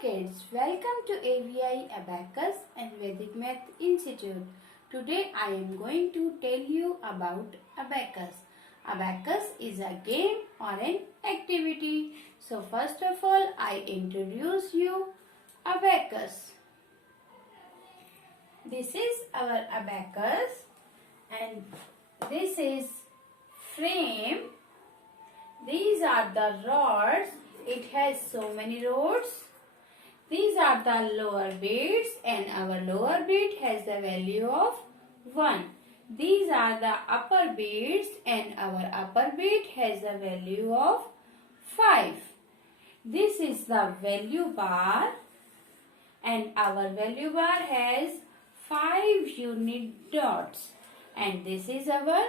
kids, welcome to AVI Abacus and Vedic Math Institute. Today I am going to tell you about Abacus. Abacus is a game or an activity. So first of all I introduce you Abacus. This is our abacus and this is frame. These are the rods. It has so many rods. These are the lower beads and our lower bead has the value of 1. These are the upper beads and our upper bead has a value of 5. This is the value bar and our value bar has 5 unit dots and this is our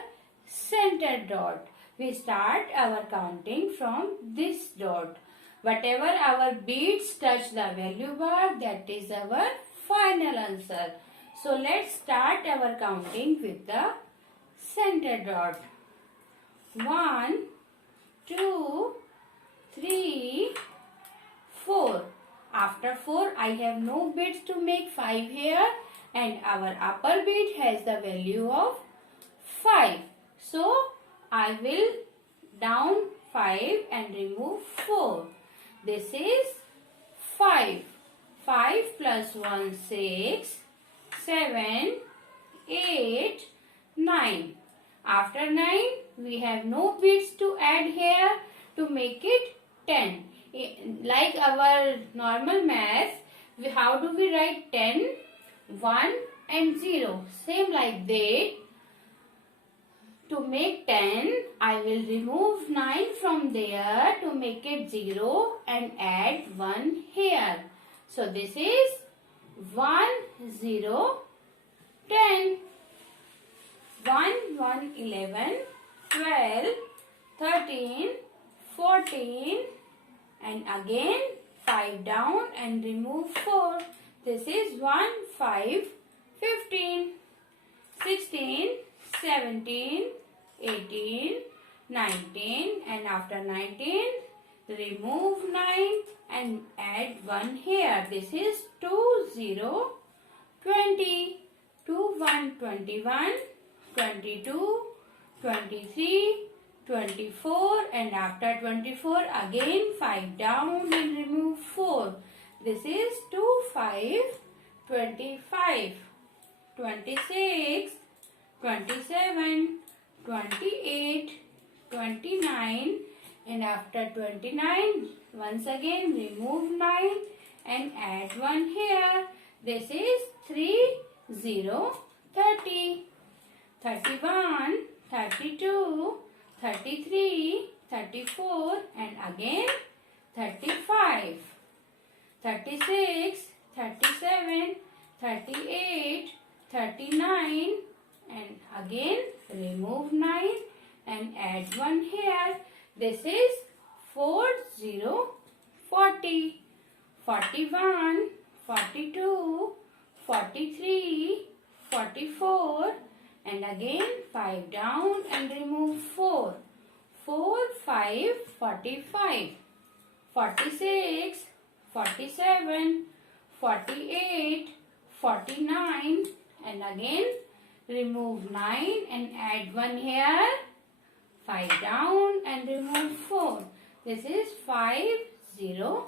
center dot. We start our counting from this dot. Whatever our beads touch the value bar, that is our final answer. So let's start our counting with the center dot. 1, 2, 3, 4. After 4, I have no beads to make 5 here and our upper bead has the value of 5. So I will down 5 and remove 4. This is 5. 5 plus 1, 6, 7, 8, 9. After 9, we have no beads to add here to make it 10. Like our normal math, how do we write 10? 1 and 0. Same like that. To make 10, I will remove 9 from there to make it 0 and add 1 here. So this is 1, 0, 10. 1, 1, 11, 12, 13, 14 and again 5 down and remove 4. This is 1, 5, 15, 16, 17, 18, 19 and after 19 remove 9 and add 1 here. This is 2, 0, 20, 2, 1, 21, 22, 23, 24 and after 24 again 5 down and remove 4. This is 2, 5, 25, 26, 27, 28, 29 and after 29 once again remove 9 and add 1 here. This is 3, 0, 30, 31, 32, 33, 34 and again 35, 36, 37, 38, 39 and again remove 9 and add 1 here. This is 4, 0, 40, 41, 42, 43, 44 and again 5 down and remove 4. 4, 5, 45, 46, 47, 48, 49 and again remove 9 and add 1 here. 5 down and remove 4. This is 5, 0,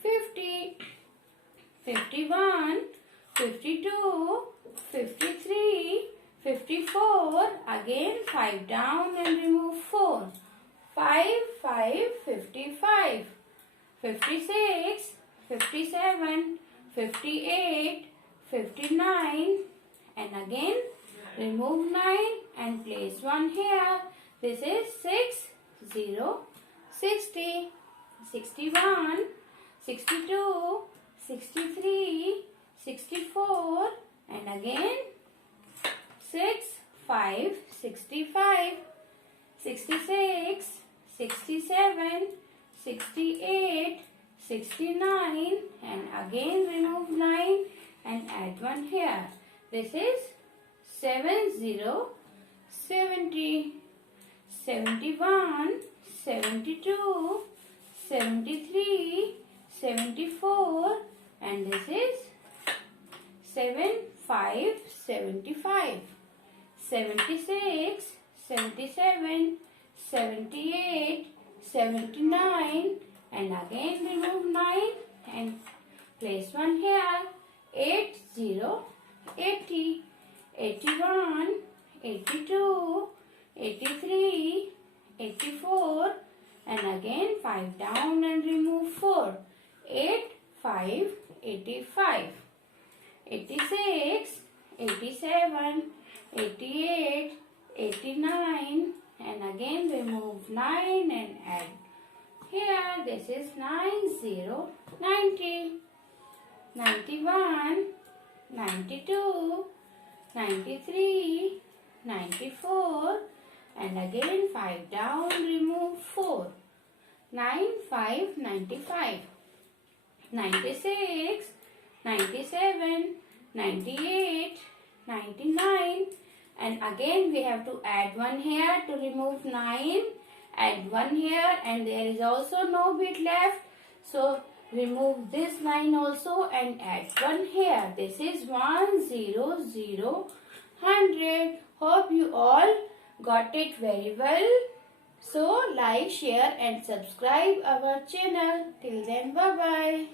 50, 51, 52, 53, 54. Again 5 down and remove 4. 5, 5, 55, 56, 57, 58, 59 and again remove 9 and place 1 here. This is 6, 0, 60, 61, 62, 63, 64 and again 6, 5, 65, 66, 67, 68, 69 and again remove 9 and add 1 here. This is 7, 0, 70, 71, 72, 73, 74 75, 76, 77, 78, 79, and again remove 9 and place 1 here. 80, 80, 81, 82, 83, 84, and again 5 down and remove 4. 8, 5, 85, 86, 87, 88, 89, and again remove 9 and add. Here this is 90, 90, 91, 92, 93, 94, and again 5 down, remove 4. 9, 5, 95, 96, 97, 98, 99, and again we have to add 1 here to remove 9, add 1 here, and there is also no bit left, so remove this 9 also and add 1 here. This is 100, 100. Hope you all got it very well. So like, share and subscribe our channel. Till then, bye bye.